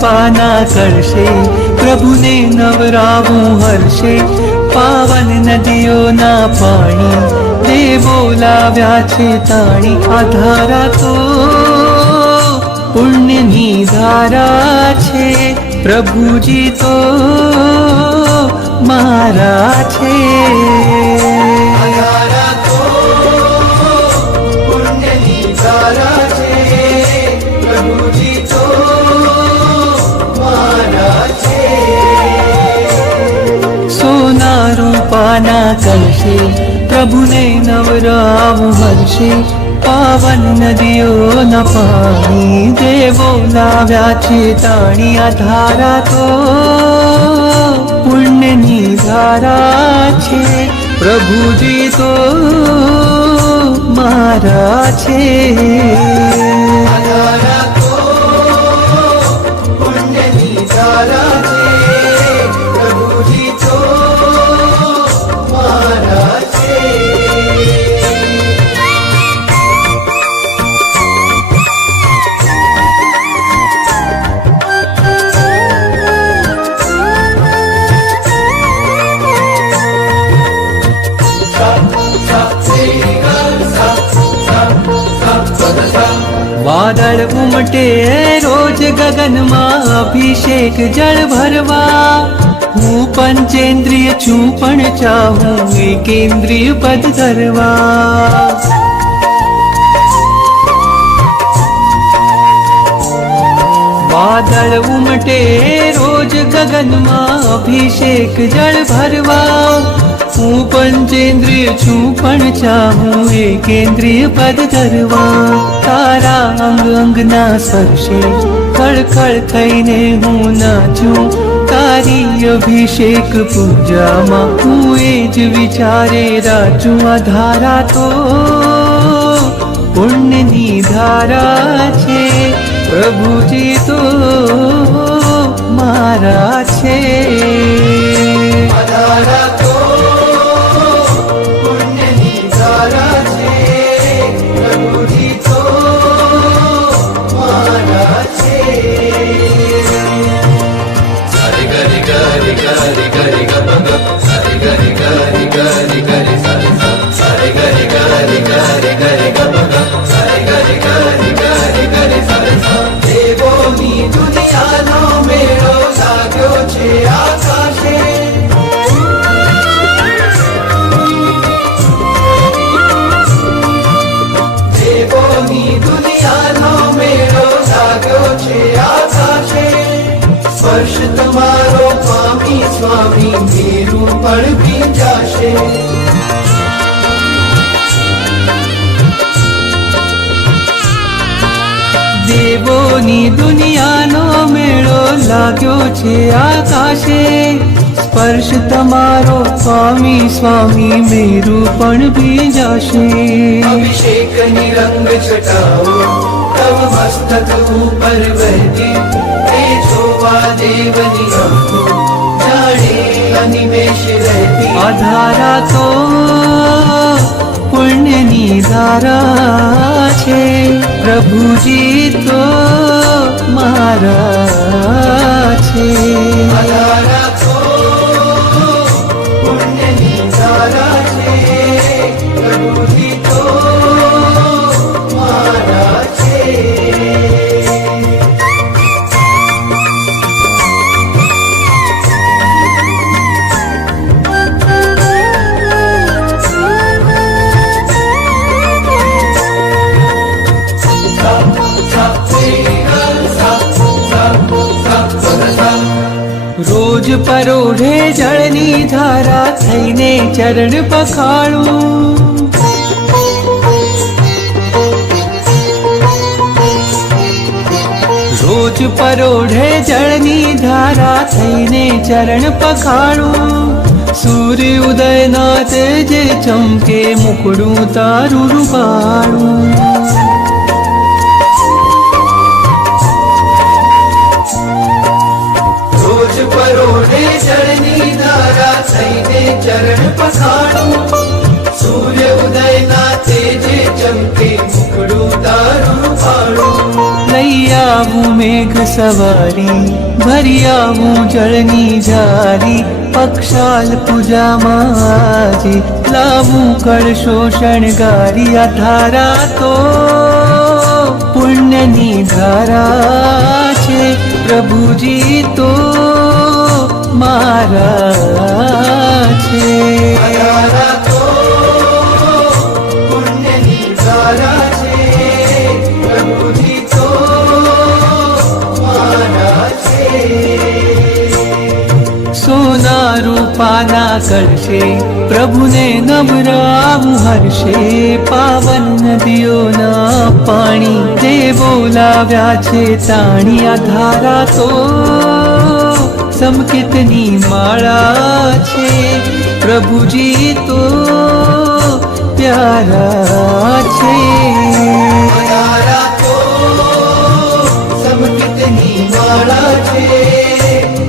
રૂપાના કરશે, પ્રભુને નવરાવું હર્ષે. પાવન નદીઓના પાણી દેવો લાવ્યા છે તાણી. આ ધારા તો પુણ્યની ધારા છે, પ્રભુજી તો મારા છે. સોના રૂપાના કલશે, પ્રભુને નવરાવું હર્ષે. પાવન નદીઓના પાણી દેવો લાવ્યા છે તાણી. આ ધારા તો પુણ્યની ધારા છે, પ્રભુજી તો મારા છે. વાદળ ઉમટે રોજ ગગનમાં અભિષેક જળ ભરવા. હું પંચેન્દ્રિય છું પણ ચાહું એકેન્દ્રિય પદ ધરવા. વાદળ ઉમટે રોજ ગગનમાં અભિષેક જળ ભરવા. હું પંચેન્દ્રિય છું પણ ચાહું એકેન્દ્રિય પદ ધરવા. તારા અંગ અંગના સ્પર્શે ખળખળ થઈને હું નાચું. તારી અભિષેક પૂજામાં હું એ જ વિચારે રાચું. આ ધારા તો પુણ્યની ધારા છે, પ્રભુજી તો મારા છે. દેવોની દુનિયાનો મેળો લાગ્યો છે આકાશે. દેવોની દુનિયાનો મેળો લાગ્યો છે આકાશે. સ્પર્શ તમારો પામી સ્વામી મેરું પણ ભીંજાશે. દેવોની દુનિયાનો મેળો લાગ્યો છે આકાશે. સ્પર્શ તમારો સ્વામી સ્વામી મેરું પણ ભીંજાશે. અભિષેકની રંગ છટાઓ તવ મસ્તક ઉપર વહેતી. એ જોવા દેવની આંખો જાણે અનિમેષ રહેતી. આ ધારા તો પુણ્યની ધારા છે, પ્રભુજી તો મારા છે. પુણ્યની ધારા છે, પ્રભુજી તો મારા છે. રોજ પરોઢે જળની ધારા થઈને ચરણ પખાડું. રોજ પરોઢે જળની ધારા થઈને ચરણ પખાડું. સૂર્ય ઉદયના તેજે ચમકે મુકડું તારું રૂપાળું. પરોઢે જળની ધારા થઈને ચરણ પખાડું. સૂર્ય ઉદયના તેજે ચમકે મુકડું તારું રૂપાળું. નૈયા આવું મેઘ સવારી ભરી આવું જળની જારી પક્ષાલ પૂજામાં આજે લાવું કળશો શણગારી આ ધારા તો પુણ્યની ધારા છે પ્રભુજી તો મારા છે ધારા તો પુણ્યની ધારા છે પ્રભુજી તો મારા છે સોના રૂપાના કરશે પ્રભુને નવરાવું હર્ષે પાવન નદીઓના પાણી તે બોલાવ્યા છે તાણી આ ધારા તો સમકિતની માળા છે પ્રભુજી તો પ્યારા છે ધારા તો સમકિતની માળા છે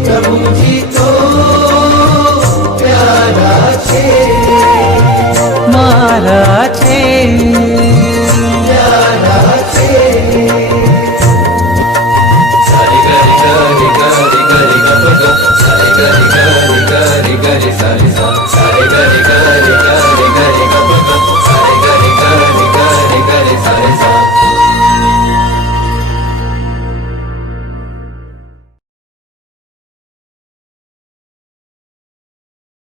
પ્રભુજી તો પ્યારા છે મારા